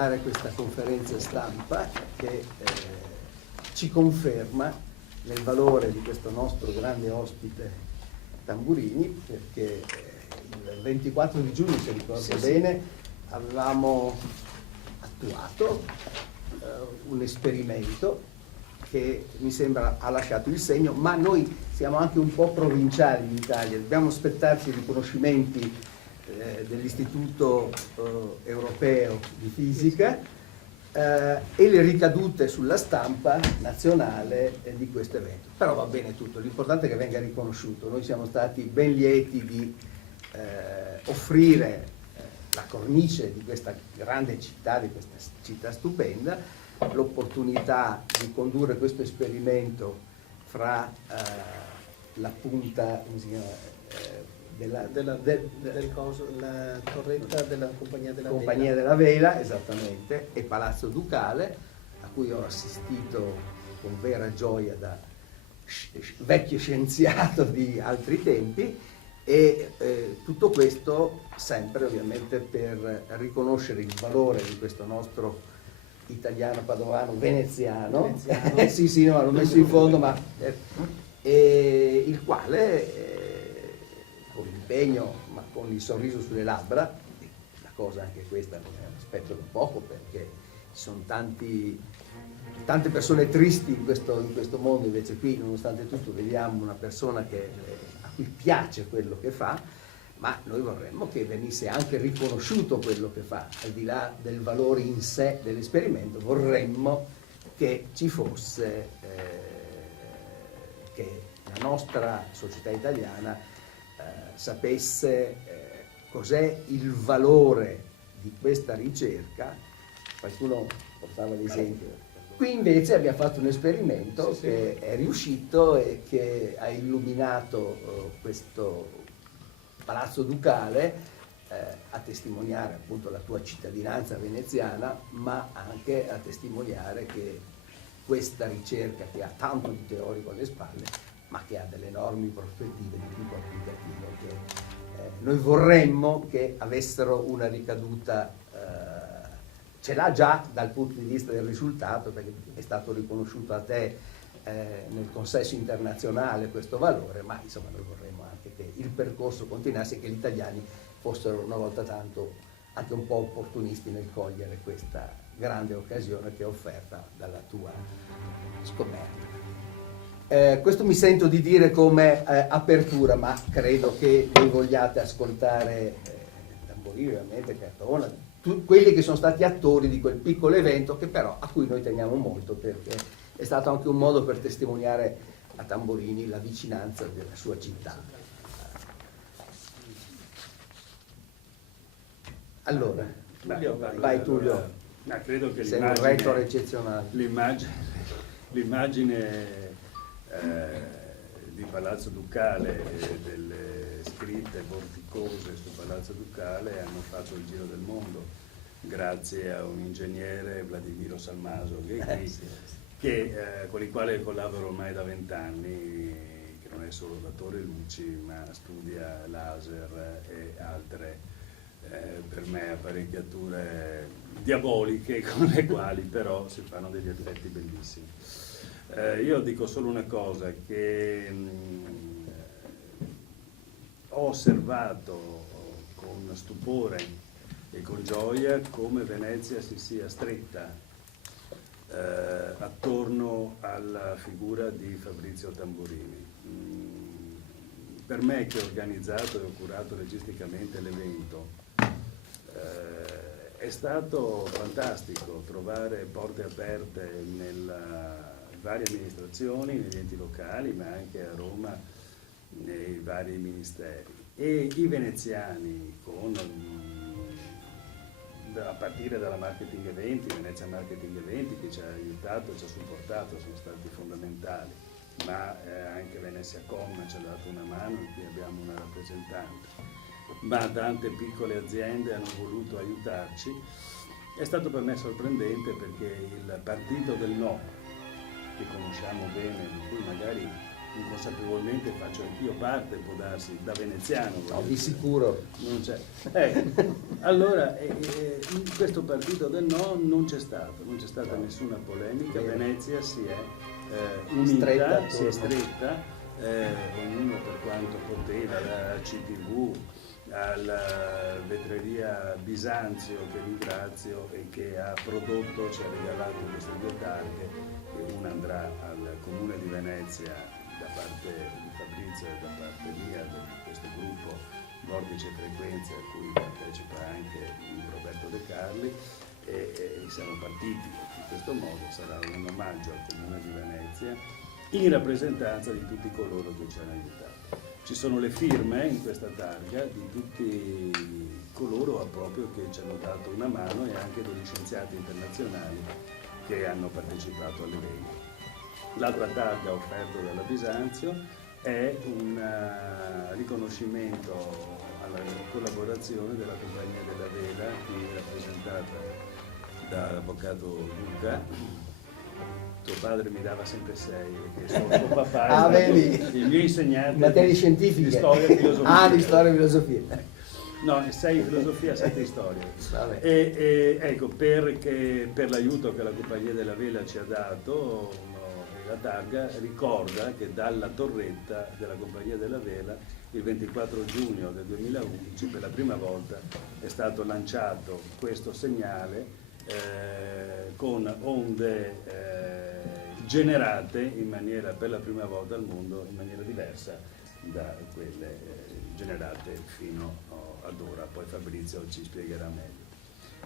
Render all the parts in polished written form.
testimoniare questa conferenza stampa che ci conferma nel valore di questo nostro grande ospite Tamburini, perché il 24 di giugno, se ricordo bene, avevamo attuato un esperimento che mi sembra ha lasciato il segno, ma noi siamo anche un po' provinciali in Italia, dobbiamo aspettarci i riconoscimenti dell'Istituto Europeo di Fisica e le ricadute sulla stampa nazionale di questo evento. Però va bene tutto, l'importante è che venga riconosciuto. Noi siamo stati ben lieti di offrire la cornice di questa grande città, di questa città stupenda, l'opportunità di condurre questo esperimento fra la punta, come si chiama, la torretta della Compagnia della Vela, esattamente, e Palazzo Ducale, a cui ho assistito con vera gioia da vecchio scienziato di altri tempi, e tutto questo sempre ovviamente per riconoscere il valore di questo nostro italiano, padovano, veneziano. Sì, no, l'ho messo in fondo, ma il quale con l'impegno, ma con il sorriso sulle labbra, la cosa anche questa non è un aspetto da poco, perché ci sono tante persone tristi in questo mondo, invece qui nonostante tutto vediamo una persona a cui piace quello che fa, ma noi vorremmo che venisse anche riconosciuto quello che fa, al di là del valore in sé dell'esperimento. Vorremmo che ci fosse, che la nostra società italiana sapesse cos'è il valore di questa ricerca. Qualcuno portava l'esempio. Qui invece abbiamo fatto un esperimento che è riuscito e che ha illuminato questo Palazzo Ducale, a testimoniare appunto la tua cittadinanza veneziana, ma anche a testimoniare che questa ricerca, che ha tanto di teorico alle spalle, ma che ha delle enormi prospettive di tipo applicativo, che noi vorremmo che avessero una ricaduta, ce l'ha già dal punto di vista del risultato, perché è stato riconosciuto a te nel consesso internazionale questo valore, ma insomma noi vorremmo anche che il percorso continuasse e che gli italiani fossero una volta tanto anche un po' opportunisti nel cogliere questa grande occasione che è offerta dalla tua scoperta. Questo mi sento di dire come apertura, ma credo che voi vogliate ascoltare Tamburini, ovviamente, Cartona, quelli che sono stati attori di quel piccolo evento, che però a cui noi teniamo molto, perché è stato anche un modo per testimoniare a Tamburini la vicinanza della sua città. Allora, vai Tullio, credo che sei un rettore eccezionale. L'immagine di Palazzo Ducale e delle scritte vorticose su Palazzo Ducale hanno fatto il giro del mondo grazie a un ingegnere, Vladimiro Salmaso, con il quale collaboro ormai da 20 anni, che non è solo datore luci ma studia laser e altre per me apparecchiature diaboliche con le quali però si fanno degli effetti bellissimi. Io dico solo una cosa, che ho osservato con stupore e con gioia come Venezia si sia stretta attorno alla figura di Fabrizio Tamburini. Per me, che ho organizzato e ho curato logisticamente l'evento, è stato fantastico trovare porte aperte nelle varie amministrazioni, negli enti locali, ma anche a Roma nei vari ministeri, e i veneziani a partire dalla Marketing Eventi, Venezia Marketing Eventi, che ci ha aiutato e ci ha supportato, sono stati fondamentali, ma anche Venezia Com ci ha dato una mano, in cui abbiamo una rappresentante, ma tante piccole aziende hanno voluto aiutarci. È stato per me sorprendente, perché il partito del no, che conosciamo bene, di cui magari inconsapevolmente faccio anch'io parte, può darsi, da veneziano. No, di sicuro. Non c'è. Allora, in questo partito del no non c'è stata nessuna polemica, Venezia si è unita, si è stretta, ognuno per quanto poteva, la CTV, alla vetreria Bisanzio, che ringrazio e che ha prodotto, ci ha regalato queste 2 targhe, e una andrà al Comune di Venezia da parte di Fabrizio e da parte mia, di questo gruppo Vortice Frequenze a cui partecipa anche Roberto De Carli, e siamo partiti in questo modo. Sarà un omaggio al Comune di Venezia in rappresentanza di tutti coloro che ci hanno aiutato. Ci sono le firme in questa targa di tutti coloro proprio che ci hanno dato una mano e anche degli scienziati internazionali che hanno partecipato all'evento. L'altra targa offerta dalla Bisanzio è un riconoscimento alla collaborazione della Compagnia della Vela, qui rappresentata dall'avvocato Luca. Tuo padre mi dava sempre 6, perché sono tuo papà, il mio insegnante. Materie scientifiche. Di storia e filosofia. Di storia e filosofia. No, 6 filosofia, 7 storia. E ecco, per l'aiuto che la Compagnia della Vela ci ha dato, la targa ricorda che dalla torretta della Compagnia della Vela il 24 giugno del 2011 per la prima volta è stato lanciato questo segnale con onde generate in maniera, per la prima volta al mondo, in maniera diversa da quelle generate fino ad ora. Poi Fabrizio ci spiegherà meglio.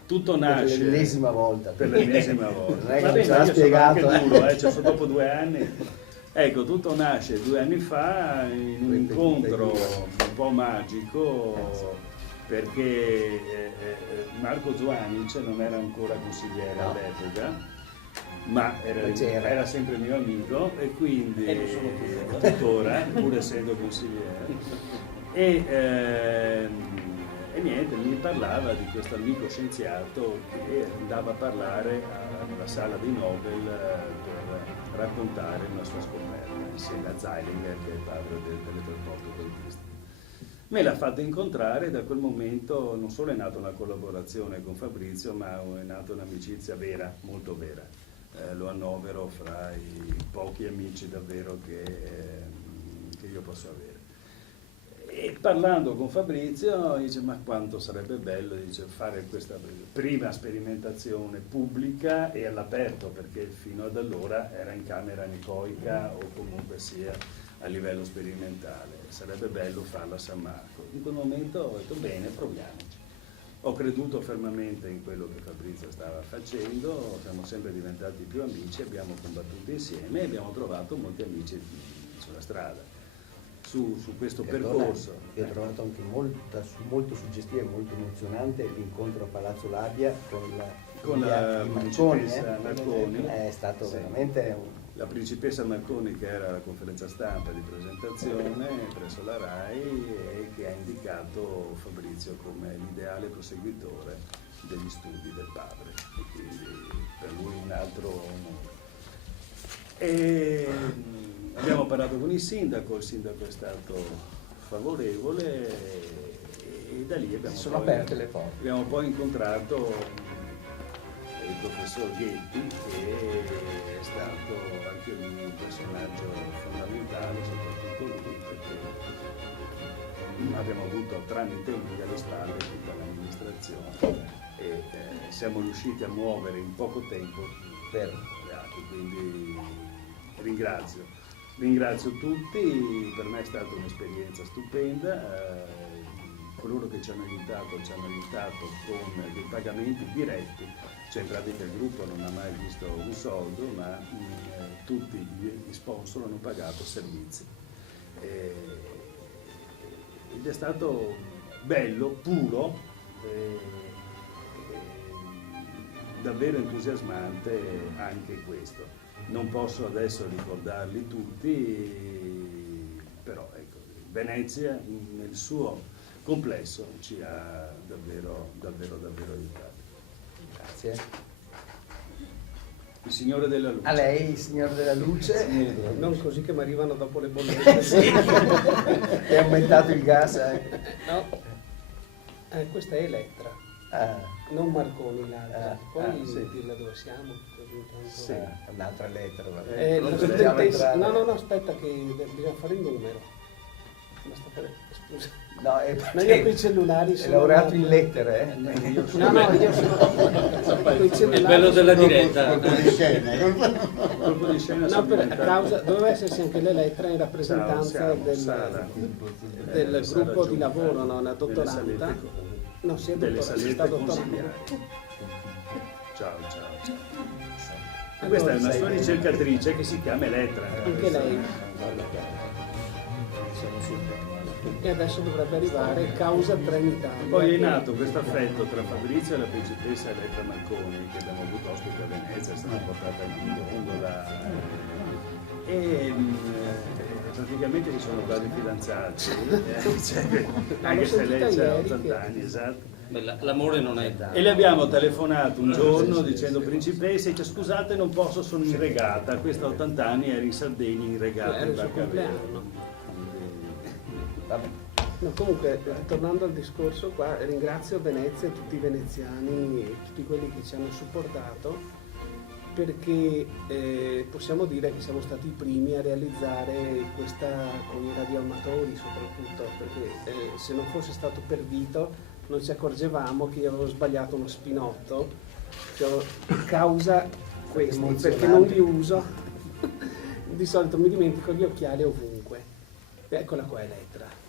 Tutto nasce per l'ennesima volta. Per l'ennesima volta. Non è che ce l'ha spiegato. Sono anche duro, cioè, sono dopo 2 anni. Ecco, tutto nasce 2 anni fa in un incontro un po' magico, perché Marco Zuanic non era ancora consigliere all'epoca, ma era sempre mio amico, e quindi tuttora, pur essendo consigliere. E niente, mi parlava di questo amico scienziato che andava a parlare alla sala di Nobel per raccontare una sua scoperta insieme a Zeilinger, che è il padre dell'elettrosporto quantistico. Me l'ha fatto incontrare, e da quel momento non solo è nata una collaborazione con Fabrizio, ma è nata un'amicizia vera, molto vera. Lo annovero fra i pochi amici davvero che io posso avere. E parlando con Fabrizio dice: ma quanto sarebbe bello, dice, fare questa prima sperimentazione pubblica e all'aperto, perché fino ad allora era in camera anecoica o comunque sia a livello sperimentale. Sarebbe bello farla a San Marco. In quel momento ho detto: bene, proviamoci. Ho creduto fermamente in quello che Fabrizio stava facendo, siamo sempre diventati più amici, abbiamo combattuto insieme e abbiamo trovato molti amici sulla strada. Su questo percorso. Io ho trovato anche molto suggestivo e molto emozionante l'incontro a Palazzo Labia con la principessa Marconi. È stato veramente la principessa Marconi, che era la conferenza stampa di presentazione presso la RAI e che ha indicato Fabrizio come l'ideale proseguitore degli studi del padre, e quindi per lui un altro onore. Abbiamo parlato con il sindaco è stato favorevole, e da lì sono aperte le porte. Abbiamo poi incontrato il professor Ghetti, che è stato anche un personaggio fondamentale, soprattutto lui, perché abbiamo avuto tramite lui alle spalle tutta l'amministrazione e siamo riusciti a muovere in poco tempo quindi ringrazio tutti. Per me è stata un'esperienza stupenda, coloro che ci hanno aiutato con dei pagamenti diretti, cioè in pratica il gruppo non ha mai visto un soldo, ma tutti gli sponsor hanno pagato servizi, ed è stato bello, puro, davvero entusiasmante anche questo. Non posso adesso ricordarli tutti, però ecco, Venezia nel suo complesso ci ha davvero aiutato. Grazie. Il Signore della Luce. A lei, signore della luce, Non così che mi arrivano dopo le bollette. è aumentato il gas. No. Questa è Elettra, non Marconi l'altra. Poi sì. dirla dove siamo. Così intanto. Sì, un'altra lettera. vabbè. La Non studentessa- possiamo entrare. no, aspetta che bisogna fare il numero. Basta fare, scusa. No, è Ma io con i cellulari è sono laureato in lettere, No, io sono con i cellulari. È bello della diretta. Colpo di scena No, sono per diventato- causa, doveva esserci anche l'Elettra in rappresentanza Ciao, Sara. del Sara gruppo di Giunta, lavoro, no? Una delle dottoranda. salette- No, si è delle dottorata, si salette sta dottorando. consigliari. Ciao. Allora, Questa è una sai- sua ricercatrice che si chiama Elettra. Anche lei. E adesso dovrebbe arrivare causa Trenitalia. Poi è nato questo affetto tra Fabrizio e la principessa Elettra Marconi, che abbiamo avuto ospite a Venezia, è stata portata in gondola praticamente si sono quasi fidanzati, anche se lei ha sentita 80 ieri anni, esatto. Beh, l'amore non è età. E le abbiamo telefonato un giorno dicendo principessa, dice scusate non posso, sono in regata, questa a 80 anni era in Sardegna in regata Era in il suo Barcavero. compleanno. Vabbè. No, comunque, tornando al discorso qua, ringrazio Venezia e tutti i veneziani, tutti quelli che ci hanno supportato, perché possiamo dire che siamo stati i primi a realizzare questa con i radioamatori soprattutto, perché se non fosse stato per Vito non ci accorgevamo che io avevo sbagliato uno spinotto, cioè, causa questi, perché non li uso. Di solito mi dimentico gli occhiali ovunque. Eccola qua Elettra.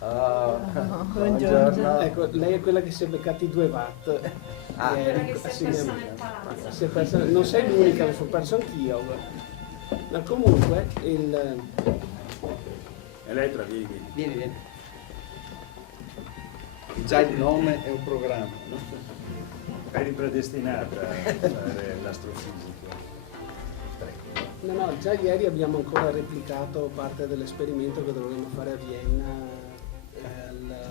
Buongiorno. Ecco, lei è quella che si è beccati i 2 watt. Quella che si è persa nel palazzo. Si è persa- non sei l'unica, mi sono perso anch'io. Ma comunque Elettra, vieni. Vieni. Già il nome è un programma, no? Eri predestinata a fare l'astrofisica. no, già ieri abbiamo ancora replicato parte dell'esperimento che dovremmo fare a Vienna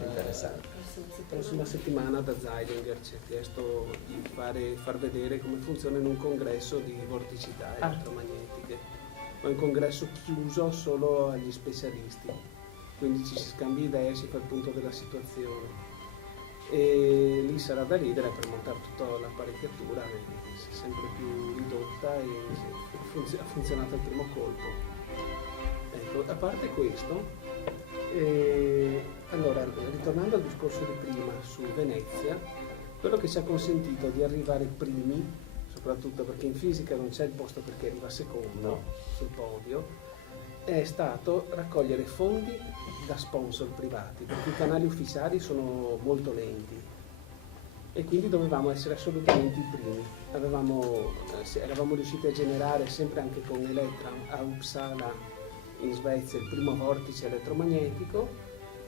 Interessante. la prossima settimana da Zeilinger. Ci ha chiesto di far vedere come funziona in un congresso di vorticità elettromagnetiche, ma un congresso chiuso solo agli specialisti, quindi ci si scambia idee, si fa il punto della situazione e lì sarà da ridere per montare tutta l'apparecchiatura, è sempre più ridotta e ha funzionato al primo colpo. Ecco, a parte questo, allora, ritornando al discorso di prima su Venezia, quello che ci ha consentito di arrivare primi, soprattutto perché in fisica non c'è il posto perché arriva secondo sul podio, è stato raccogliere fondi da sponsor privati, perché i canali ufficiali sono molto lenti e quindi dovevamo essere assolutamente i primi. Eravamo riusciti a generare sempre anche con Elettra a Uppsala in Svezia il primo vortice elettromagnetico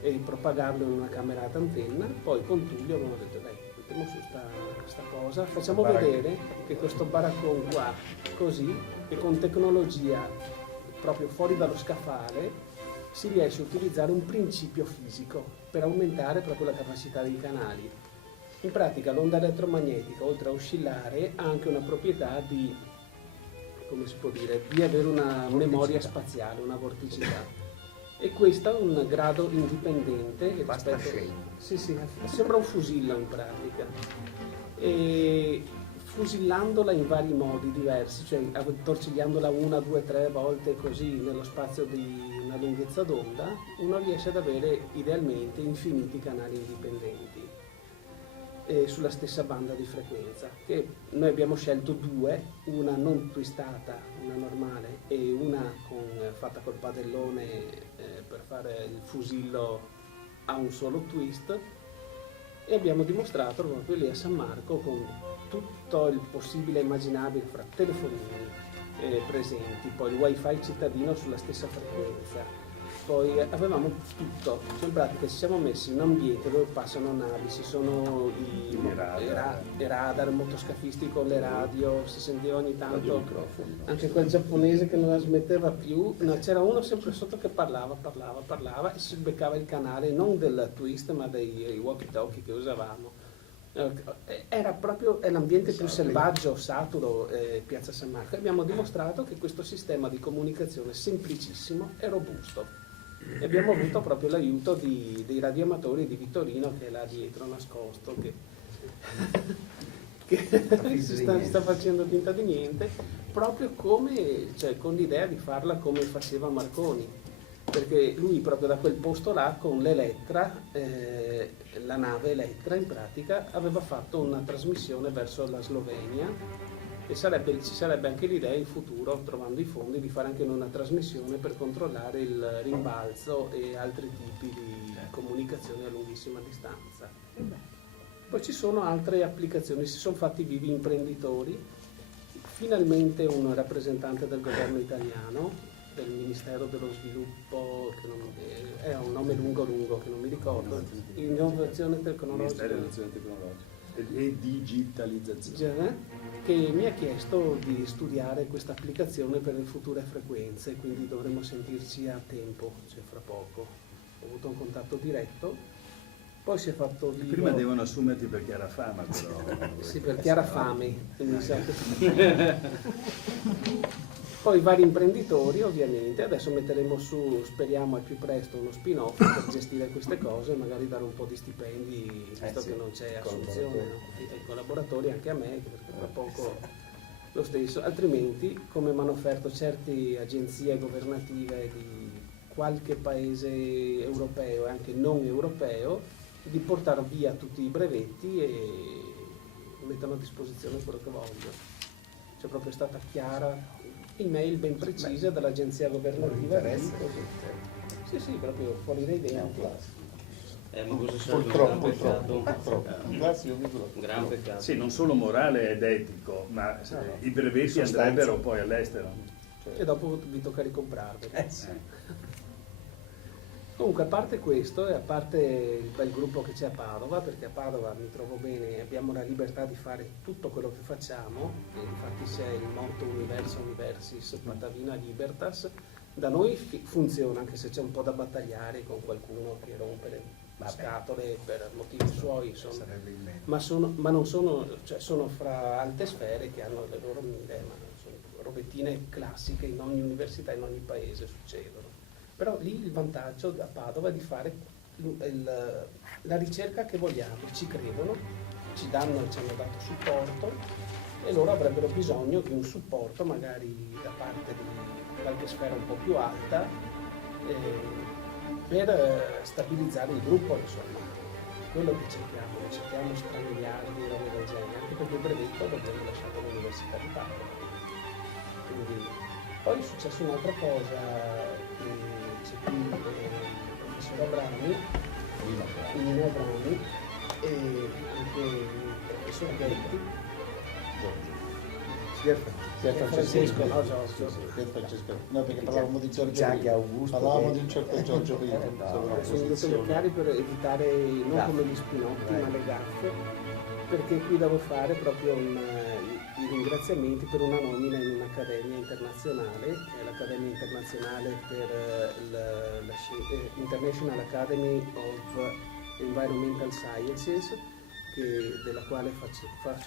e propagarlo in una camerata antenna. Poi con Tullio abbiamo detto dai, mettiamo su sta cosa, facciamo vedere che questo baraccon qua così, che con tecnologia proprio fuori dallo scaffale si riesce a utilizzare un principio fisico per aumentare proprio la capacità dei canali. In pratica l'onda elettromagnetica, oltre a oscillare, ha anche una proprietà di, come si può dire, di avere una memoria spaziale, una vorticità. E questo è un grado indipendente. Basta rispetto... Sì, sembra un fusillo in pratica. E fusillandola in vari modi diversi, cioè attorcigliandola 1, 2, 3 volte così nello spazio di una lunghezza d'onda, uno riesce ad avere idealmente infiniti canali indipendenti sulla stessa banda di frequenza, che noi abbiamo scelto 2, una non twistata, una normale, e una fatta col padellone per fare il fusillo a un solo twist, e abbiamo dimostrato proprio lì a San Marco con tutto il possibile e immaginabile fra telefonini presenti, poi il wifi cittadino sulla stessa frequenza. Poi avevamo tutto, cioè in pratica ci siamo messi in un ambiente dove passano navi, ci sono i radar motoscafisti con le radio, si sentiva ogni tanto anche quel giapponese che non la smetteva più, no, c'era uno sempre sotto che parlava e si beccava il canale non del twist ma dei walkie talkie che usavamo. Era proprio l'ambiente più selvaggio, saturo, Piazza San Marco. Abbiamo dimostrato che questo sistema di comunicazione semplicissimo è robusto. E abbiamo avuto proprio l'aiuto dei radioamatori di Vittorino, che è là dietro nascosto, che sta facendo finta di niente, proprio come, cioè, con l'idea di farla come faceva Marconi, perché lui proprio da quel posto là con l'Elettra, la nave Elettra in pratica, aveva fatto una trasmissione verso la Slovenia e ci sarebbe anche l'idea in futuro, trovando i fondi, di fare anche una trasmissione per controllare il rimbalzo e altri tipi di comunicazione a lunghissima distanza. Poi ci sono altre applicazioni, si sono fatti vivi imprenditori, finalmente un rappresentante del governo italiano, del Ministero dello Sviluppo, che è un nome lungo che non mi ricordo, Innovazione Tecnologica e digitalizzazione, che mi ha chiesto di studiare questa applicazione per le future frequenze, quindi dovremo sentirci a tempo, cioè fra poco. Ho avuto un contatto diretto, poi si è fatto vivo. Prima devono assumerti per Chiara Fama, però. Sì, per Chiara Fame, quindi poi vari imprenditori ovviamente, adesso metteremo su, speriamo al più presto, uno spin-off per gestire queste cose, magari dare un po' di stipendi, visto che non c'è assunzione, ai collaboratori, anche a me, perché tra poco lo stesso, altrimenti come mi hanno offerto certe agenzie governative di qualche paese europeo e anche non europeo, di portare via tutti i brevetti e mettono a disposizione quello che voglio. C'è proprio stata chiara email ben precisa dall'agenzia governativa. Sì, proprio fuori dai denti. Ma questo sarebbe un purtroppo. Un gran peccato. Sì, non solo morale ed etico, ma i brevetti andrebbero poi all'estero. E dopo vi tocca ricomprarli. Comunque, a parte questo e a parte il bel gruppo che c'è a Padova, perché a Padova mi trovo bene, abbiamo la libertà di fare tutto quello che facciamo, e infatti c'è il motto Universa Universis Patavina Libertas, da noi funziona, anche se c'è un po' da battagliare con qualcuno che rompe le scatole per motivi suoi, ma non sono, cioè sono fra alte sfere che hanno le loro mire, ma sono robettine classiche in ogni università, in ogni paese succedono. Però lì il vantaggio da Padova è di fare la ricerca che vogliamo, ci credono, ci hanno dato supporto e loro avrebbero bisogno di un supporto magari da parte di qualche sfera un po' più alta per stabilizzare il gruppo, insomma. Quello che cerchiamo stranigliarli, robe del genere, anche perché il brevetto l'abbiamo lasciato all'Università di Padova. Quindi, poi è successa un'altra cosa, c'è qui il professor Abrami, Nino Abrami e anche il professor Ghetti, Francesco, no Giorgio. No, perché parlavamo di Giorgio Anche Augusto. parlavamo di un certo Giorgio Rito. Sono venuto chiari per evitare non come gli spinotti ma le gaffe, perché qui devo fare proprio i ringraziamenti per una nomina in un'accademia internazionale, che è l'Accademia Internazionale per International Academy of Environmental Sciences, della quale faccio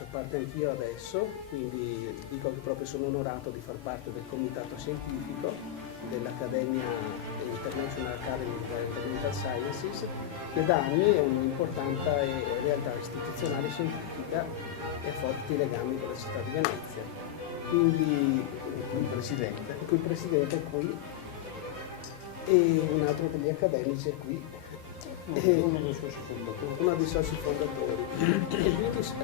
parte anch'io adesso, quindi dico che proprio sono onorato di far parte del comitato scientifico dell'Accademia International Academy of Environmental Sciences, che da anni è un'importante realtà istituzionale scientifica e ha forti legami con la città di Venezia. Quindi il cui presidente è qui e un altro degli accademici è qui. Uno dei soci fondatori.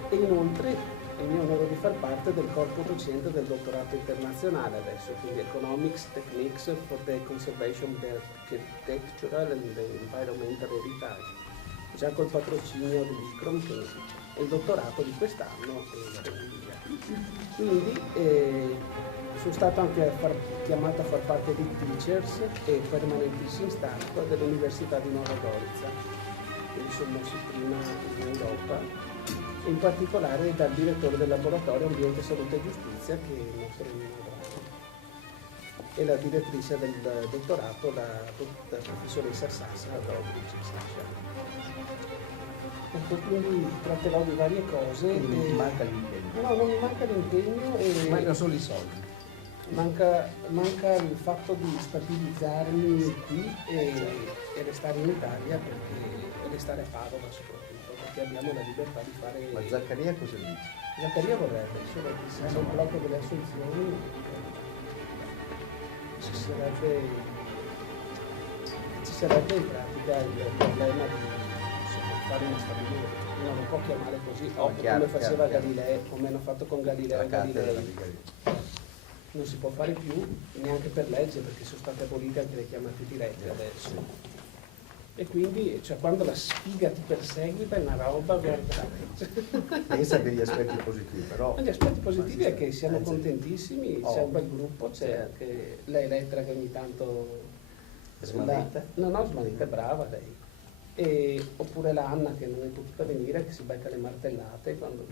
E inoltre è il mio onore di far parte del corpo docente del dottorato internazionale adesso, quindi Economics Techniques for the Conservation of Architectural and Environmental Heritage, già col patrocinio dell'ICROM, che è il dottorato di quest'anno e via. Quindi sono stato anche chiamato a far parte di Teachers e Permanentissimi Staff dell'Università di Nova Gorica, quindi sono mossi prima in Europa, e in particolare dal direttore del laboratorio Ambiente, Salute e Giustizia, che è il nostro Nino Abramo. e la direttrice del dottorato, la professoressa Sassa Dobrovic. Ecco, quindi tratterò di varie cose. Quindi non ti manca l'impegno. No, non mi manca l'impegno e Mancano solo i soldi. manca il fatto di stabilizzarmi qui e restare in Italia e restare a Padova soprattutto, perché abbiamo la libertà di fare. Ma Zaccaria cosa dice? Zaccaria vorrebbe, solo che se c'è un blocco delle assunzioni ci sarebbe in pratica il problema di fare una stabilità. No, non può chiamare così, come faceva Galileo, come hanno fatto con Galileo e Galilei. Non si può fare più neanche per legge, perché sono state abolite anche le chiamate dirette adesso. E quindi, cioè, quando la sfiga ti perseguita è una roba, guarda. Pensa degli aspetti positivi, però. Gli aspetti positivi è che siamo contentissimi, c'è un bel gruppo, c'è Certo. anche lei Elettra che ogni tanto Smanetta? No, smanetta, è brava lei. Oppure l'Anna che non è potuta venire, che si becca le martellate quando,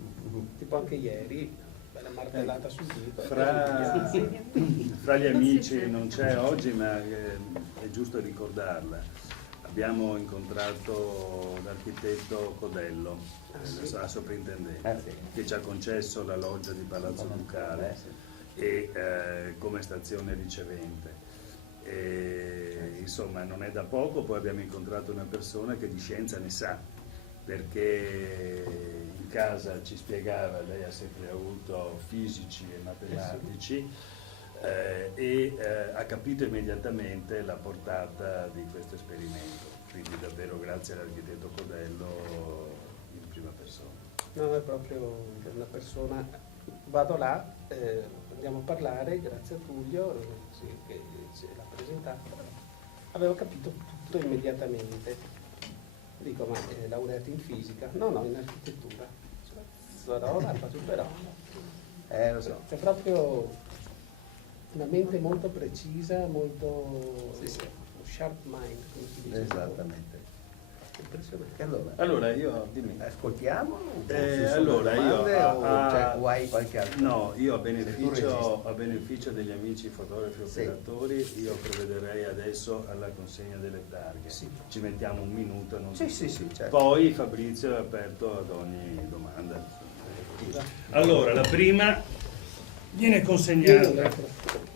tipo anche ieri, bella martellata sul dito. Fra gli amici non c'è oggi, ma è giusto ricordarla. Abbiamo incontrato l'architetto Codello, la sovrintendente, che ci ha concesso la loggia di Palazzo Ducale e come stazione ricevente. Insomma, non è da poco. Poi abbiamo incontrato una persona che di scienza ne sa, perché in casa ci spiegava, lei ha sempre avuto fisici e matematici, ha capito immediatamente la portata di questo esperimento, quindi davvero grazie all'architetto Codello in prima persona. No, è proprio una persona, vado là, andiamo a parlare, grazie a Tullio che ce l'ha presentato, avevo capito tutto immediatamente. Dico, ma è laureata in fisica? No, in architettura. Parola, però. Lo so. C'è proprio una mente molto precisa, molto sharp mind, come si dice. Esattamente. Impressionante. Allora io, dimmi. Ascoltiamo? Allora Cioè, o hai qualche altro? No, io a registri. beneficio degli amici fotografi operatori, io provvederei adesso alla consegna delle targhe. Sì. Ci mettiamo un minuto, non Sì, certo. Poi Fabrizio è aperto ad ogni domanda. Allora, la prima viene consegnata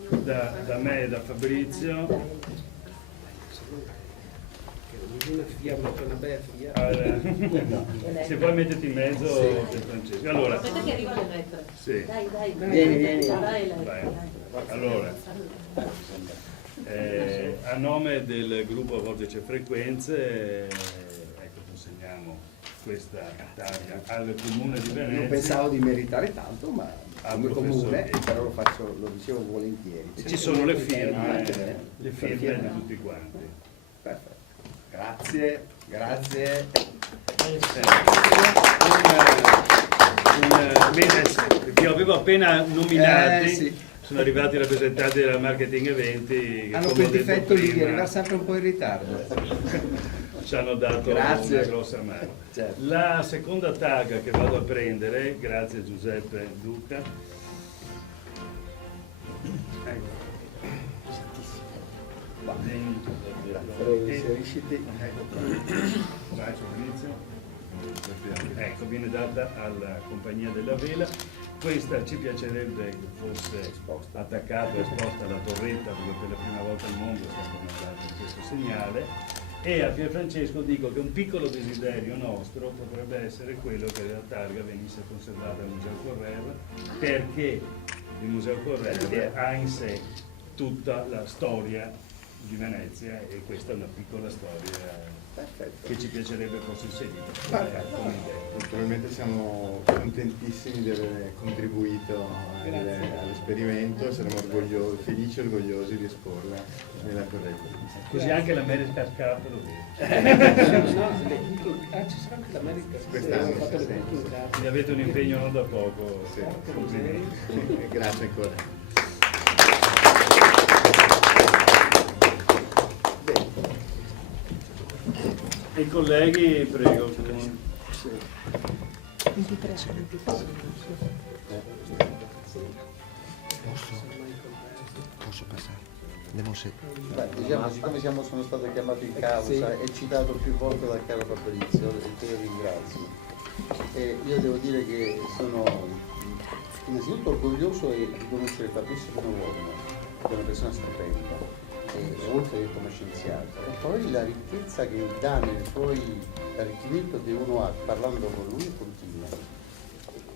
da me e da Fabrizio Una bella fia. se poi mettete in mezzo Francesco. Allora, Aspetta che arriva le lettere. sì. Dai. Vieni. Dai. Allora, a nome del gruppo Vortice Frequenze, ecco, consegniamo questa targa al Comune di Venezia. Non pensavo di meritare tanto, ma come comune, professor però lo dicevo volentieri. Ci sono le firme le di firme. tutti quanti. Perfetto. Grazie. Ti avevo appena nominati, sì. sono arrivati i rappresentanti della marketing eventi. che, Hanno come quel ho detto difetto lì di prima, arrivare sempre un po' in ritardo. ci hanno dato Grazie. una grossa mano. Certo. La seconda targa che vado a prendere, grazie a Giuseppe Duca. Ecco. Inserisciti. Vai Fabrizio. Ecco, viene data alla Compagnia della Vela. Questa ci piacerebbe che fosse attaccata e esposta alla torretta, perché per la prima volta al mondo è stato mandato questo segnale. E a Pierfrancesco dico che un piccolo desiderio nostro potrebbe essere quello che la targa venisse conservata al Museo Correr, perché il Museo Correr ha in sé tutta la storia di Venezia e questa è una piccola storia che ci piacerebbe fosse inserita come idea. Naturalmente siamo contentissimi di aver contribuito all'esperimento, saremo felici e orgogliosi di esporla nella corretta. Così anche l'America Cup lo vede. Ci sarà anche l'America. Quest'anno, Fatto le sì. booking card. Quindi avete un impegno non da poco. Sì. Complimenti. Grazie ancora. E i colleghi, prego. Posso passare? Andiamo se... Diciamo, siccome sono stato chiamato in causa e citato più volte dal caro Fabrizio, e te lo ringrazio, io devo dire che sono innanzitutto orgoglioso di conoscere Fabrizio come uomo, che è una persona stupenda, oltre che come scienziato, e poi la ricchezza che dà nei suoi arricchimento che uno ha parlando con lui è continua.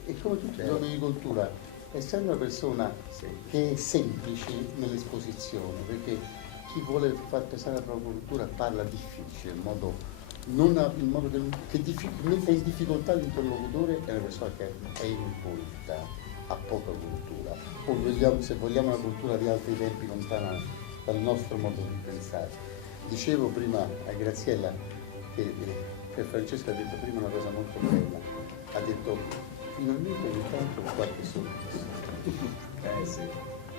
E come tutti gli uomini di cultura, essendo una persona che è semplice nell'esposizione, perché chi vuole far pesare la propria cultura parla difficile, in modo che mette in difficoltà l'interlocutore, è una persona che è incolta, ha poca cultura, o se vogliamo una cultura di altri tempi lontana dal nostro modo di pensare. Dicevo prima a Graziella che Francesco ha detto prima una cosa molto bella, ha detto finalmente ogni tanto qualche sorriso,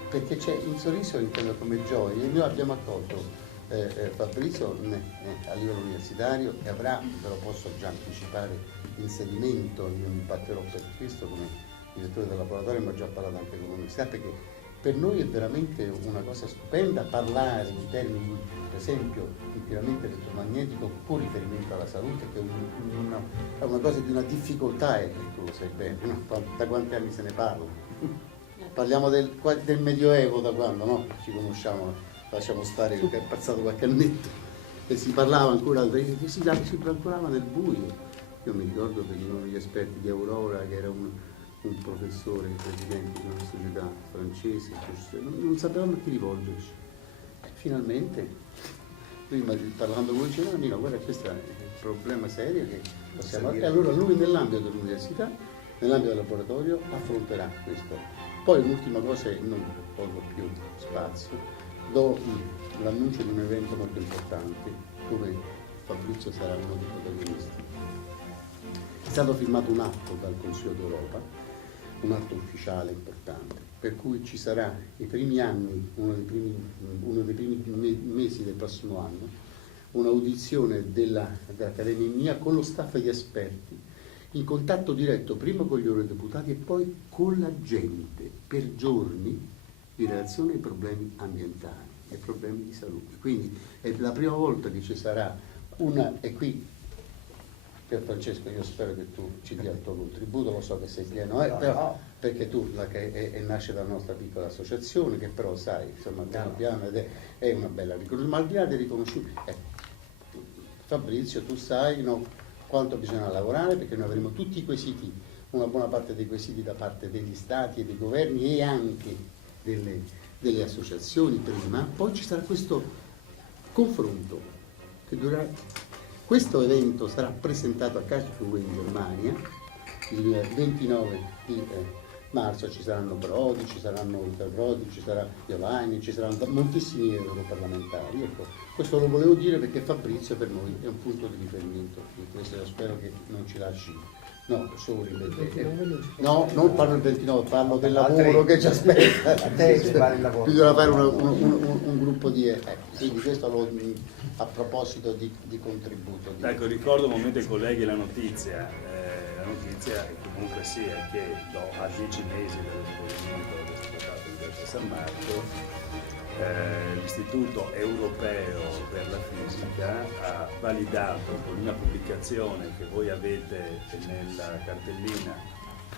perché c'è un sorriso inteso come gioia, e noi abbiamo accolto Fabrizio a livello universitario e avrà, ve lo posso già anticipare, inserimento, io mi batterò per questo come direttore del laboratorio, ma ho già parlato anche con l'università, perché per noi è veramente una cosa stupenda parlare in termini, per esempio, inquinamento elettromagnetico con riferimento alla salute, che è una cosa di una difficoltà, e tu lo sai bene, no? Da quanti anni se ne parla? Parliamo del Medioevo, da quando, no? Ci conosciamo, lasciamo stare che è passato qualche annetto, e si parlava ancora, si brancolava nel buio. Io mi ricordo che uno degli esperti di Aurora, che era un professore, presidente di una società francese, non sapevamo a chi rivolgerci. Finalmente, prima parlando con lui, diceva: Nino, guarda, questo è un problema serio che possiamo... E allora lui nell'ambito dell'università, nell'ambito del laboratorio, affronterà questo. Poi l'ultima cosa, e non tolgo più spazio, do l'annuncio di un evento molto importante, dove Fabrizio sarà uno dei protagonisti. È stato firmato un atto dal Consiglio d'Europa, un atto ufficiale importante, per cui ci sarà i primi anni, uno dei primi mesi del prossimo anno, un'audizione dell'Accademia mia con lo staff di esperti, in contatto diretto prima con gli eurodeputati e poi con la gente, per giorni, in relazione ai problemi ambientali, ai problemi di salute. Quindi è la prima volta che ci sarà e qui Pier Francesco, io spero che tu ci dia il tuo contributo, lo so che sei pieno, però, perché tu nasce dalla nostra piccola associazione, che però sai, insomma, piano piano è una bella riconoscimento, ma al di là del riconoscimento, Fabrizio, tu sai, no, quanto bisogna lavorare, perché noi avremo tutti i quesiti, una buona parte dei quesiti da parte degli stati e dei governi e anche delle associazioni prima, poi ci sarà questo confronto che durerà. Questo evento sarà presentato a Karlsruhe in Germania il 29 di marzo, ci saranno Prodi, ci saranno Prodi, ci sarà Giovanni, ci saranno moltissimi europarlamentari. Ecco, questo lo volevo dire perché Fabrizio per noi è un punto di riferimento, e questo spero che non ci lasci. No, solo il 29. No, non parlo del 29, parlo del lavoro che ci aspetta. Bisogna fare un gruppo di... quindi questo a proposito di contributo. Ecco, ricordo un momento ai colleghi la notizia è comunque sia che a 10 mesi dall'esponimento del Trattato di San Marco, l'Istituto Europeo per la Fisica ha validato con una pubblicazione che voi avete nella cartellina,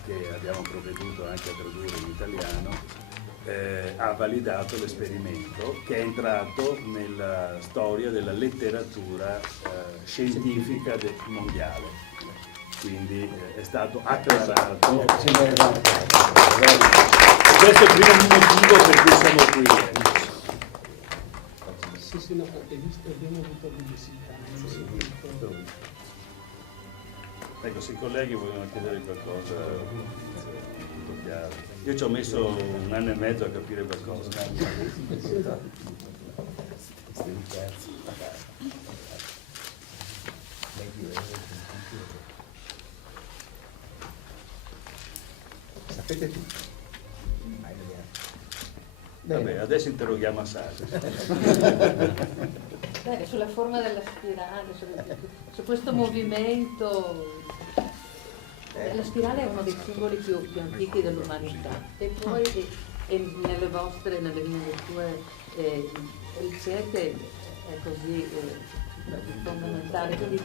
che abbiamo provveduto anche a tradurre in italiano, ha validato l'esperimento che è entrato nella storia della letteratura scientifica mondiale. Quindi è stato acclarato. Questo è il primo motivo per cui siamo qui. Sì, no, abbiamo avuto visita. Ecco, se i colleghi vogliono chiedere qualcosa, tutto chiaro. Io ci ho messo 1 anno e mezzo a capire qualcosa. Sapete tutto. Vabbè, adesso interroghiamo Assad. Sulla forma della spirale, su questo movimento. La spirale è uno dei simboli più antichi dell'umanità e poi E nelle mie tue ricerche è così fondamentale. Quindi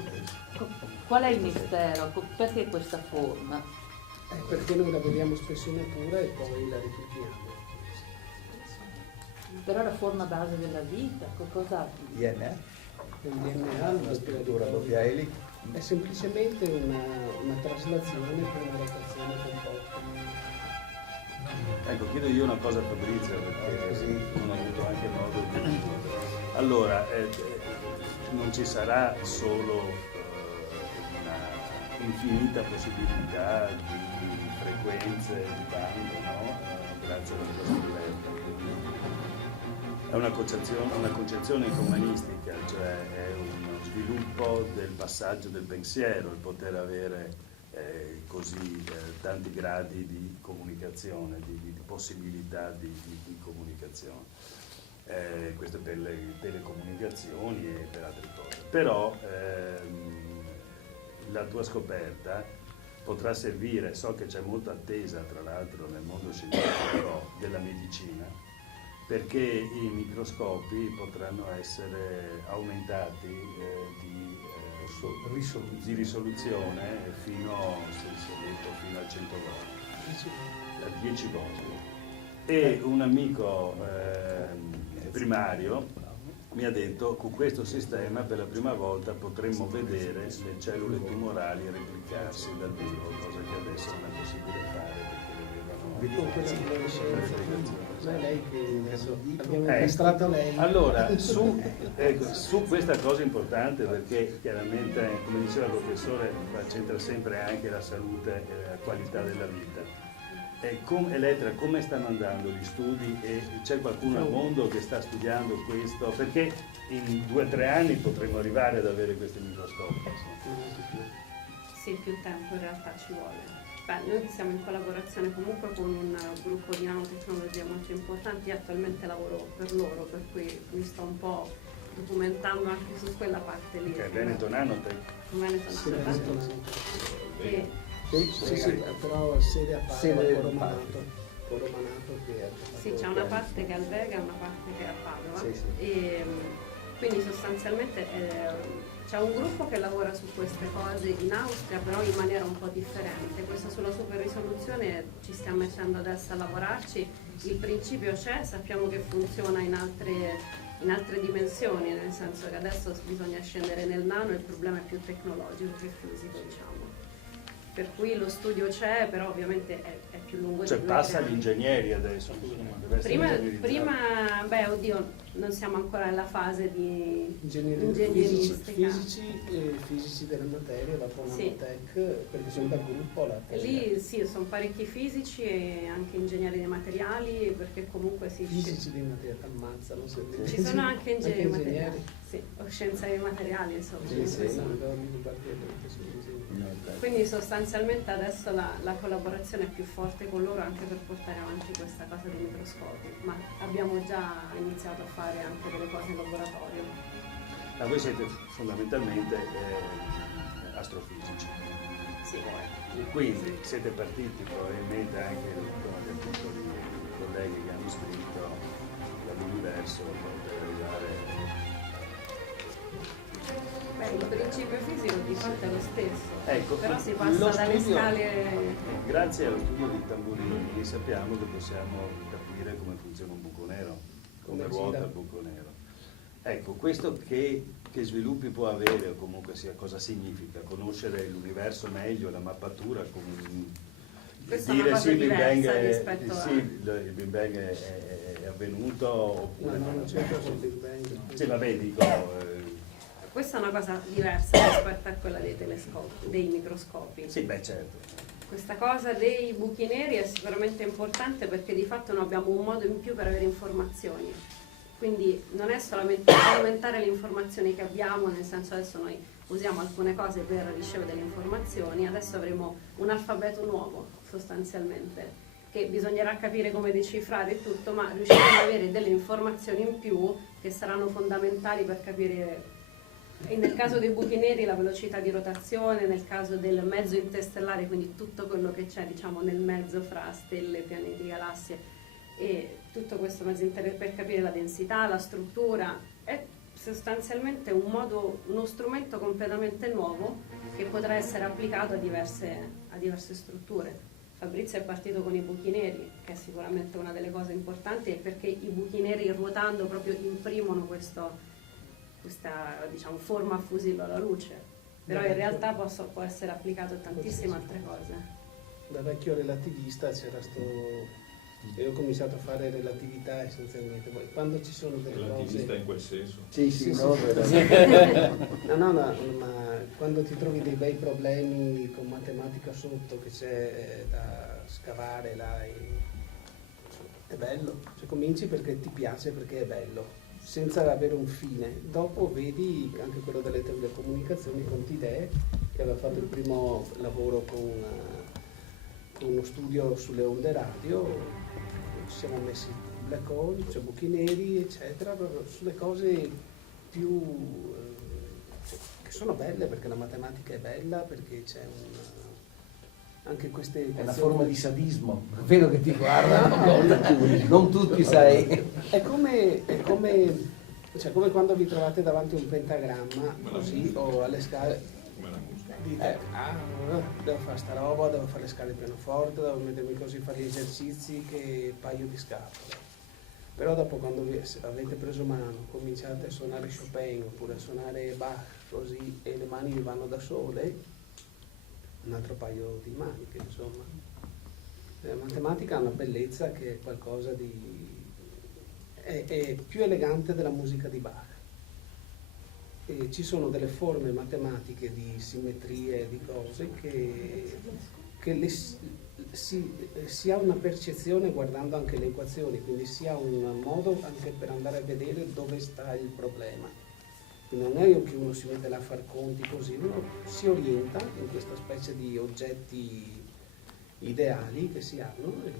qual è il mistero? Perché questa forma? Perché noi la vediamo spesso in natura e poi la replichiamo. Però la forma base della vita, cosa? DNA, Il DNA, la struttura doppia elica. è semplicemente una traslazione per una rotazione composta. Ecco, chiedo io una cosa a Fabrizio, perché non ho avuto anche modo di... Allora, non ci sarà solo una infinita possibilità di frequenze di bando, no? Grazie alla tua scoperta. È una concezione umanistica, cioè è uno sviluppo del passaggio del pensiero, il poter avere così tanti gradi di comunicazione, di possibilità di comunicazione. Questo per le telecomunicazioni e per altre cose. Però la tua scoperta potrà servire, so che c'è molta attesa tra l'altro nel mondo scientifico della medicina, perché i microscopi potranno essere aumentati di risoluzione fino a 100 volte, a 10 volte. E un amico primario mi ha detto: con questo sistema per la prima volta potremmo vedere le cellule tumorali replicarsi dal vivo, cosa che adesso non è possibile fare perché Con quella fluorescenza, le lei che adesso abbiamo Ecco. incastrato lei. Allora, su questa cosa importante, perché chiaramente, come diceva il professore, c'entra sempre anche la salute e la qualità della vita. Elettra, come stanno andando gli studi e c'è qualcuno al mondo che sta studiando questo? Perché in 2 o 3 anni potremo arrivare ad avere questi microscopi. Sì, più tempo in realtà ci vuole. Noi siamo in collaborazione comunque con un gruppo di nanotecnologia molto importante. Io attualmente lavoro per loro, per cui mi sto un po' documentando anche su quella parte lì. Che è Veneto Nanotech. Veneto Nanotech. Sì, però sede a Padova, Sede Coromanato che è... Sì, c'è una parte che è al Vega e una parte che è a Padova. Sì, sì. E quindi sostanzialmente c'è un gruppo che lavora su queste cose in Austria, però in maniera un po' differente. Questa sulla super risoluzione ci stiamo mettendo adesso a lavorarci. Il principio c'è, sappiamo che funziona in altre dimensioni, nel senso che adesso bisogna scendere nel nano e il problema è più tecnologico che fisico, diciamo. Per cui lo studio c'è, però ovviamente è più lungo. Cioè di 2 passa anni. agli ingegneri adesso. Deve essere ingegnerizzato. Prima, oddio, non siamo ancora nella fase di Fisici ingegneristica. fisici della materia, dopo Sì. nanotech, perché sono dal gruppo là. Lì sì, sono parecchi fisici e anche ingegneri dei materiali, perché comunque Fisici dei materiali, ammazzano. ci sono anche ingegneri dei ingegneri. materiali, sì, o scienza dei materiali, insomma. Sì, sì. Quindi sostanzialmente adesso la collaborazione è più forte con loro anche per portare avanti questa cosa dei microscopi, ma abbiamo già iniziato a fare anche delle cose in laboratorio. Ma voi siete fondamentalmente astrofisici. Sì. Quindi siete partiti probabilmente anche con i piccoli colleghi che hanno scritto dall'universo per arrivare. Il principio fisico di fatto è lo stesso, Ecco, però si lo passa dalle studio- scale. Grazie allo studio di Tamburini sappiamo che possiamo capire come funziona un buco nero, come Come ruota gira. il buco nero. Ecco, questo che sviluppi può avere o comunque sia cosa significa? Conoscere l'universo meglio, la mappatura, Questa è una cosa diversa rispetto a... sì, il Big Bang è avvenuto oppure No, non c'è cosa Big Bang. Sì, vabbè, dico... Questa è una cosa diversa rispetto a quella dei telescopi, dei microscopi. sì, beh, certo. Questa cosa dei buchi neri è sicuramente importante perché di fatto noi abbiamo un modo in più per avere informazioni. Quindi non è solamente aumentare le informazioni che abbiamo, nel senso adesso noi usiamo alcune cose per ricevere delle informazioni, adesso avremo un alfabeto nuovo sostanzialmente, che bisognerà capire come decifrare e tutto, ma riusciremo ad avere delle informazioni in più che saranno fondamentali per capire. E nel caso dei buchi neri la velocità di rotazione, nel caso del mezzo interstellare, quindi tutto quello che c'è diciamo nel mezzo fra stelle, pianeti, galassie, e tutto questo mezzo per capire la densità, la struttura, è sostanzialmente uno strumento completamente nuovo che potrà essere applicato a diverse strutture. Fabrizio è partito con i buchi neri, che è sicuramente una delle cose importanti, perché i buchi neri ruotando proprio imprimono questa diciamo, forma a fusillo alla luce, però in realtà può essere applicato a tantissime altre cose. Da vecchio relativista io ho cominciato a fare relatività essenzialmente, poi quando ci sono delle relativista cose... in quel senso? Sì. No, ma quando ti trovi dei bei problemi con matematica sotto che c'è da scavare là, è bello, cioè cominci perché ti piace, perché è bello, senza avere un fine. Dopo vedi anche quello delle telecomunicazioni con Tidè, che aveva fatto il primo lavoro con uno studio sulle onde radio, ci siamo messi black hole, cioè buchi neri, eccetera, proprio sulle cose più che sono belle, perché la matematica è bella, perché c'è anche queste è una forma di sadismo, vedo che ti guarda, non tutti sai. È come quando vi trovate davanti a un pentagramma così, o alle scale, dite devo fare sta roba, devo fare le scale di pianoforte, devo mettermi così, fare gli esercizi, che paio di scatole. Però dopo, quando avete preso mano, cominciate a suonare Chopin oppure a suonare Bach così, e le mani vi vanno da sole, un altro paio di maniche, insomma. La matematica ha una bellezza che è qualcosa di... è più elegante della musica di Bach. E ci sono delle forme matematiche di simmetrie, di cose che si ha una percezione guardando anche le equazioni, quindi si ha un modo anche per andare a vedere dove sta il problema. Quindi non è che uno si mette là a far conti così, uno si orienta in questa specie di oggetti ideali che si hanno e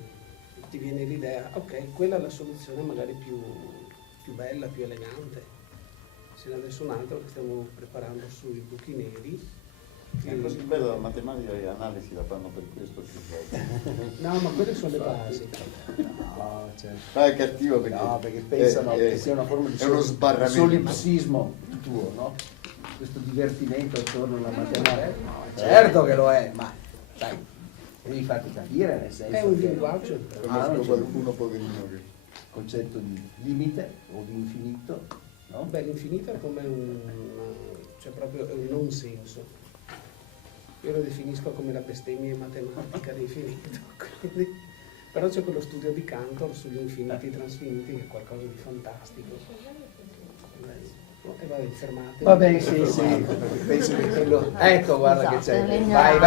ti viene l'idea, ok, quella è la soluzione magari più bella, più elegante. Ce n'è adesso un altro che stiamo preparando sui buchi neri. È così bella la matematica e l'analisi la fanno per questo più volte. No, ma quelle sono le basi. No, certo. Ma è cattivo perché pensano che sia una forma di solipsismo tuo, no? Questo divertimento attorno alla matematica. No, certo che lo è, ma sai, devi farti capire, nel senso è un che linguaggio. Conosco qualcuno poverino che... concetto di limite o di infinito. No? Beh, l'infinito è come cioè proprio è un non senso. Io lo definisco come la bestemmia matematica dell'infinito. Quindi, però c'è quello studio di Cantor sugli infiniti transfiniti che è qualcosa di fantastico. E vabbè, fermate. Va bene, sì, penso che quello... Ecco, guarda che c'è. Vai,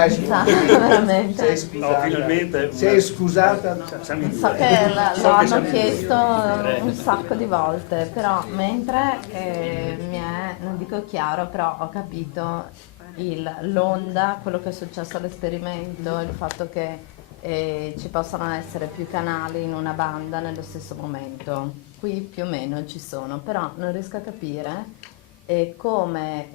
veramente. Sei scusata. No, finalmente. Sei scusata. So che lo hanno chiesto un sacco di volte, però mentre mi è, non dico chiaro, però ho capito l'onda, quello che è successo all'esperimento, il fatto che ci possano essere più canali in una banda nello stesso momento. Qui più o meno ci sono, però non riesco a capire come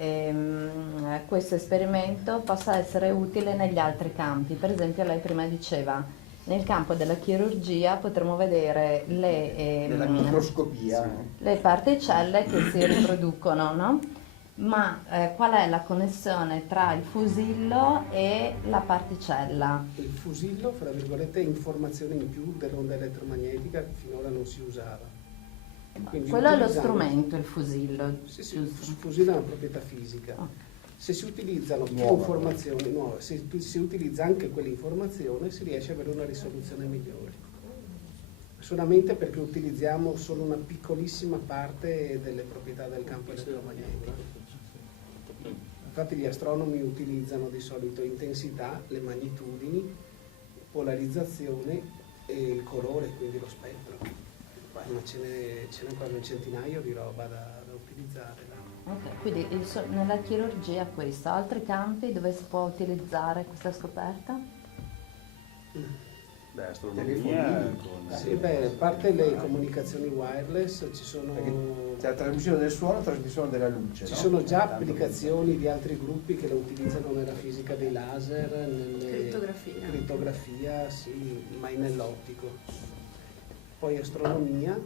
questo esperimento possa essere utile negli altri campi. Per esempio, lei prima diceva, nel campo della chirurgia potremo vedere nella microscopia, le particelle che si riproducono, no? Ma qual è la connessione tra il fusillo e la particella? Il fusillo, fra virgolette, è informazione in più dell'onda elettromagnetica che finora non si usava. Quindi quello è lo strumento, il fusillo. Sì, il fusillo è una proprietà fisica. Se si utilizzano più informazioni nuove, se si utilizza anche quell'informazione, si riesce ad avere una risoluzione migliore. Solamente perché utilizziamo solo una piccolissima parte delle proprietà del campo elettromagnetico. Infatti gli astronomi utilizzano di solito intensità, le magnitudini, polarizzazione e il colore, quindi lo spettro. Ma ce n'è quasi un centinaio di roba da utilizzare. Ok, quindi nella chirurgia questo, altri campi dove si può utilizzare questa scoperta? Beh, astronomia, sì, a parte le comunicazioni wireless, ci sono... C'è la trasmissione del suono e la trasmissione della luce. Ci sono già applicazioni di altri gruppi che lo utilizzano nella fisica dei laser, nelle crittografia, sì, ma nell'ottico. poi astronomia.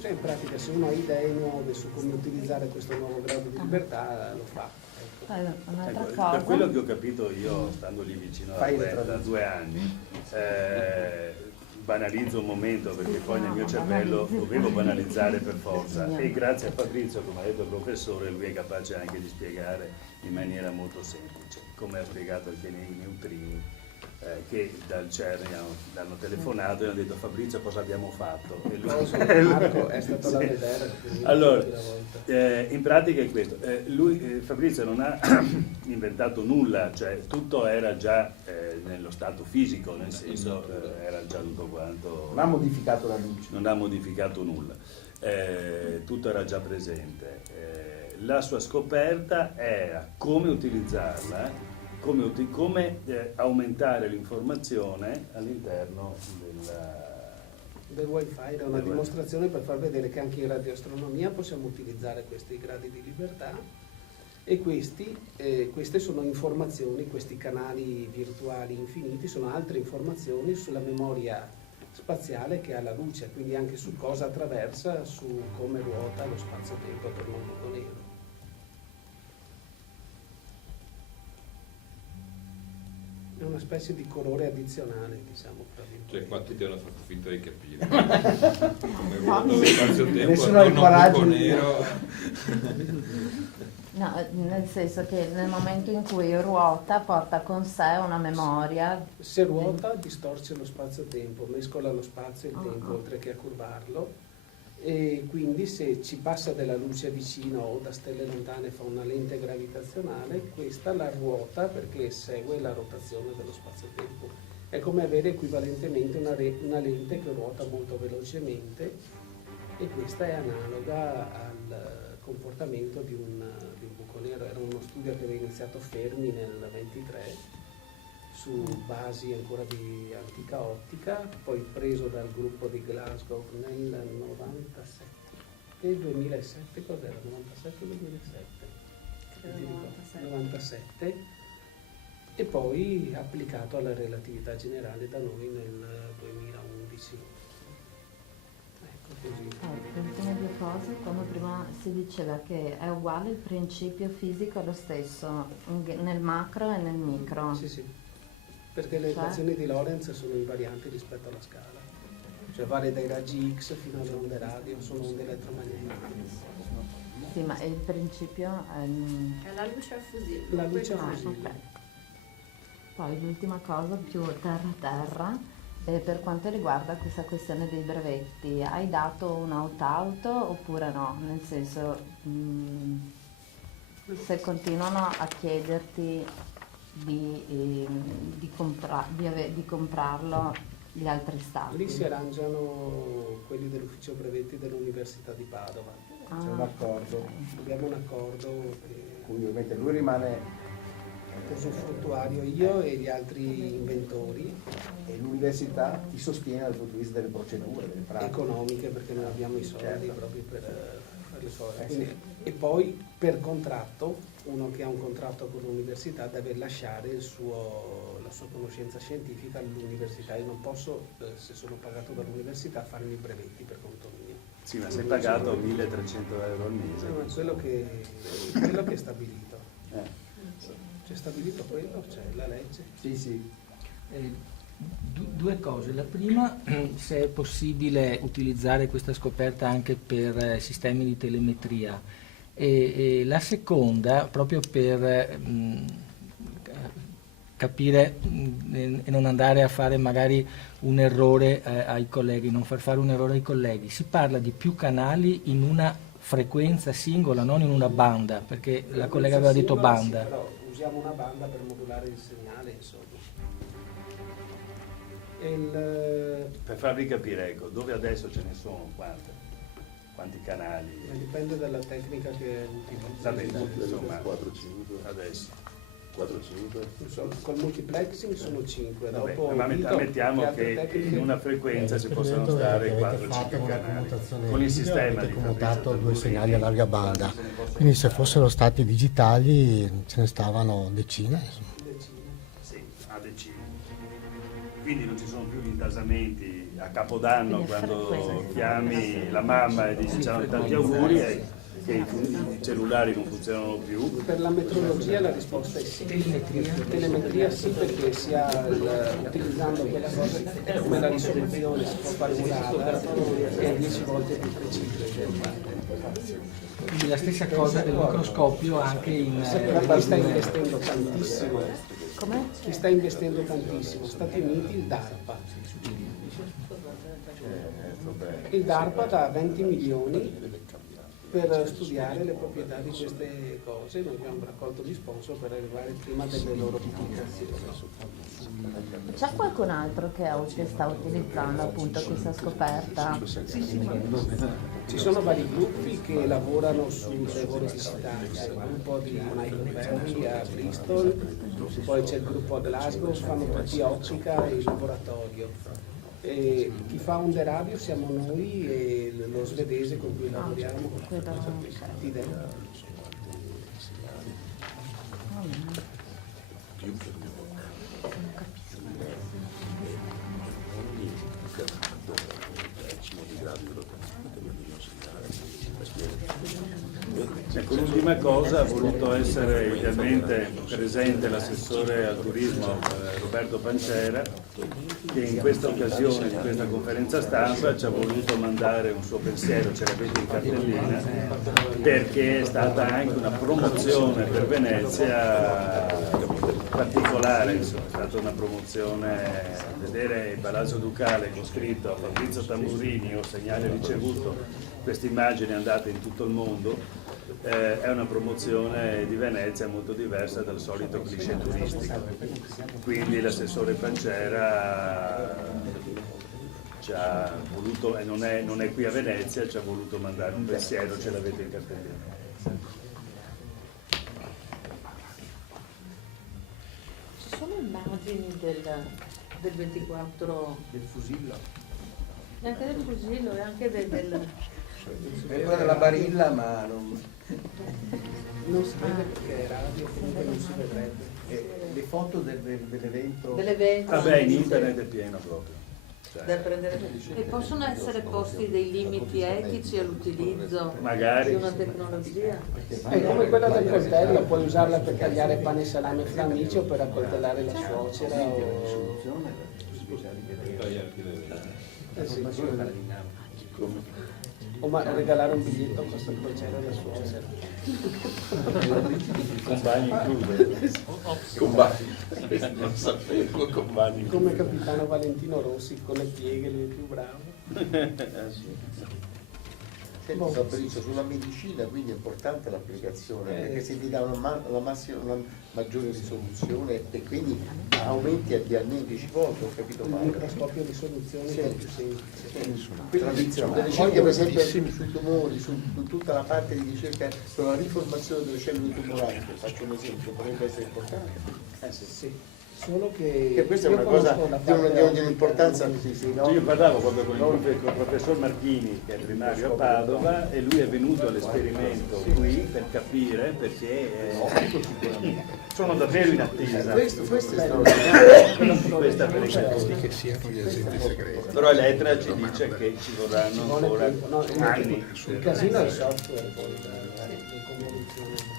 Cioè in pratica se uno ha idee nuove su come utilizzare questo nuovo grado di libertà lo fa. Un'altra Ecco, cosa. da quello che ho capito io, stando lì vicino da 2 anni, banalizzo un momento perché poi nel mio cervello dovevo banalizzare per forza, e grazie a Fabrizio, come ha detto il professore, lui è capace anche di spiegare in maniera molto semplice, come ha spiegato anche nei neutrini, che dal CERN hanno telefonato e hanno detto: Fabrizio, cosa abbiamo fatto? E lui... Marco è stato da vedere. Allora, in pratica è questo, Fabrizio non ha inventato nulla, cioè tutto era già nello stato fisico, nel senso era già tutto quanto... Non ha modificato la luce. Non ha modificato nulla, tutto era già presente. La sua scoperta era come utilizzarla, come aumentare l'informazione all'interno del wifi. Era una dimostrazione per far vedere che anche in radioastronomia possiamo utilizzare questi gradi di libertà, e queste sono informazioni, questi canali virtuali infiniti sono altre informazioni sulla memoria spaziale che ha la luce, quindi anche su cosa attraversa, su come ruota lo spazio-tempo attorno a un buco nero. È una specie di colore addizionale, diciamo. Cioè qua tutti hanno fatto finta di capire. Come ruota lo spazio-tempo Nessuno ha il coraggio buco di... nero. No, nel senso che nel momento in cui ruota porta con sé una memoria. Se ruota distorce lo spazio-tempo, mescola lo spazio e il tempo oltre che a curvarlo, e quindi se ci passa della luce vicino o da stelle lontane fa una lente gravitazionale, questa la ruota perché segue la rotazione dello spazio-tempo. È come avere equivalentemente una lente che ruota molto velocemente, e questa è analoga al comportamento di un buco nero. Era uno studio che aveva iniziato Fermi nel 23 su basi ancora di antica ottica, poi preso dal gruppo di Glasgow nel 97 e 2007, cos'era? 97 o 2007? 97, e poi applicato alla relatività generale da noi nel 2011. Le ultime due cose, quando prima si diceva che è uguale il principio fisico, è lo stesso nel macro e nel micro. Sì, sì, perché le equazioni di Lorentz sono invarianti rispetto alla scala, cioè vale dai raggi X fino alle onde radio, sono onde elettromagnetiche. Sì, ma il principio è la luce a fusione. La luce a fusione. Okay. Poi l'ultima cosa, più terra-terra. Per quanto riguarda questa questione dei brevetti, hai dato un opt-out oppure no? Nel senso, se continuano a chiederti di comprarlo gli altri stati. Lì si arrangiano quelli dell'ufficio brevetti dell'Università di Padova. C'è un accordo. Okay. Abbiamo un accordo. Quindi ovviamente lui rimane usufruttuario, io e gli altri inventori, e l'università ti sostiene dal punto di vista delle procedure, delle pratiche economiche, perché noi abbiamo i soldi, certo, proprio per le cose. Quindi, e poi per contratto, uno che ha un contratto con l'università deve lasciare la sua conoscenza scientifica all'università. Io non posso, se sono pagato dall'università, farmi i brevetti per conto mio. Sì, ma sei pagato 1.300 euro al mese. No, quello che è stabilito. C'è stabilito quello? C'è la legge? Sì, sì. Due cose. La prima, se è possibile utilizzare questa scoperta anche per sistemi di telemetria, e la seconda, proprio per capire e non andare a fare magari un errore ai colleghi, non far fare un errore ai colleghi. Si parla di più canali in una frequenza singola, non in una banda, perché la collega aveva detto banda. Sì, però usiamo una banda per modulare il segnale, insomma. Per farvi capire, ecco, dove adesso ce ne sono, quanti canali? Dipende dalla tecnica che utilizzi. Va bene, insomma, 4-5 adesso. 4-5? Col multiplexing sono 5. Vabbè, dopo ma ammettiamo che in una frequenza ci possono stare 4-5 canali. Con il sistema avete commutato due segnali a larga banda, quindi se fossero stati digitali ce ne stavano decine. Sì, a decine. quindi non ci sono più gli intasamenti a Capodanno quando chiami la mamma e dici ciao, tanti auguri, e che i cellulari non funzionano più. Per la metrologia la risposta è sì. Telemetria sì, perché utilizzando quella cosa come la risoluzione si può fare un radar che è 10 volte più preciso. Quindi la stessa cosa del microscopio anche in... Chi sta investendo tantissimo. Come? Chi sta investendo tantissimo. Stati Uniti, il DARPA. Il DARPA dà 20 milioni per studiare le proprietà di queste cose. Noi abbiamo raccolto gli sponsor per arrivare prima delle loro pubblicazioni. C'è qualcun altro che sta utilizzando appunto questa scoperta? Sì. Ci sono vari gruppi che lavorano sulle lavori di Sitax, il gruppo di Michael Berry a Bristol, poi c'è il gruppo a Glasgow, fanno tutti ottica e laboratorio. E chi fa un deradio siamo noi e lo svedese con cui lavoriamo. Ecco, l'ultima cosa, ha voluto essere idealmente presente l'assessore al turismo Roberto Pancera, che in questa occasione di questa conferenza stampa ci ha voluto mandare un suo pensiero, ce l'avete in cartellina, perché è stata anche una promozione per Venezia particolare, insomma, è stata una promozione, vedere il Palazzo Ducale con scritto a Fabrizio Tamburini o segnale ricevuto, queste immagini andate in tutto il mondo. È una promozione di Venezia molto diversa dal solito cliché turistico, quindi l'assessore Pancera ci ha voluto, e non è qui a Venezia, ci ha voluto mandare un pensiero, ce l'avete in cartellina. Ci sono immagini del 24 del Fusillo, e anche del Fusillo e anche del quella della Barilla, ma non si vede perché è radio, comunque non si vedrebbe. le foto dell'evento. Vabbè, in internet è pieno proprio. E possono essere posti dei limiti etici all'utilizzo magari di una tecnologia? È come quella del coltello, puoi usarla per tagliare pane e salame fra amici o per accoltellare la suocera o regalare un biglietto a questo crociera alla suocera. Compagni inclusi. Compagni. Non sapevo, compagni. Come capitano Valentino Rossi con le pieghe, lui è più bravo. Senti Fabrizio, sulla medicina quindi è importante l'applicazione, perché se ti dà una maggiore risoluzione e quindi aumenti di almeno 10 volte, ho capito Il male. microscopio di soluzione è più semplice. Quindi delle ricerche per esempio sui tumori, su tutta la parte di ricerca sulla riformazione delle cellule tumorali, faccio un esempio, potrebbe essere importante. Sì. Solo che questa è una cosa di un'importanza. Io parlavo proprio con il professor Marchini, che è primario a Padova, e lui è venuto all'esperimento qui per capire, perché sono davvero in attesa. Questo è straordinario. Questa per che siano gli esempi segreti. Però Elettra ci dice che ci vorranno ancora anni. Il casino è il software poi di convoluzione.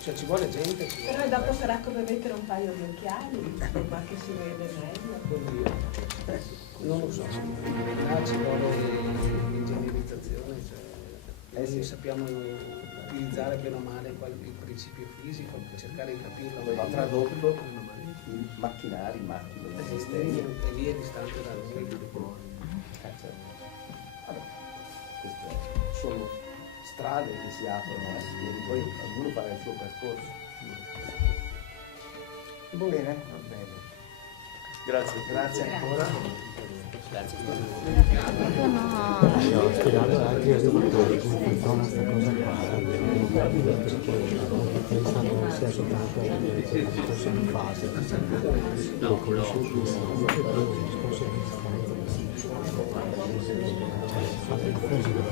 Cioè ci vuole gente. Però dopo sarà come mettere un paio di occhiali, ma che si vede meglio. Non lo so, ci vuole ingegnerizzazione, cioè, sappiamo utilizzare bene o male il principio fisico, cercare di capirlo. Va tradotto in macchinari, macchine, sistemi. E lì è distante da noi. Vabbè, queste sono strade che si aprono e poi ognuno farà il suo percorso. Bene, va bene. Grazie ancora. Io ho spiegato anche ai produttori come funziona questa cosa qua, pensa non sia soltanto una cosa in fase, lo conosco più, il discorso di distanza, fate il fisico,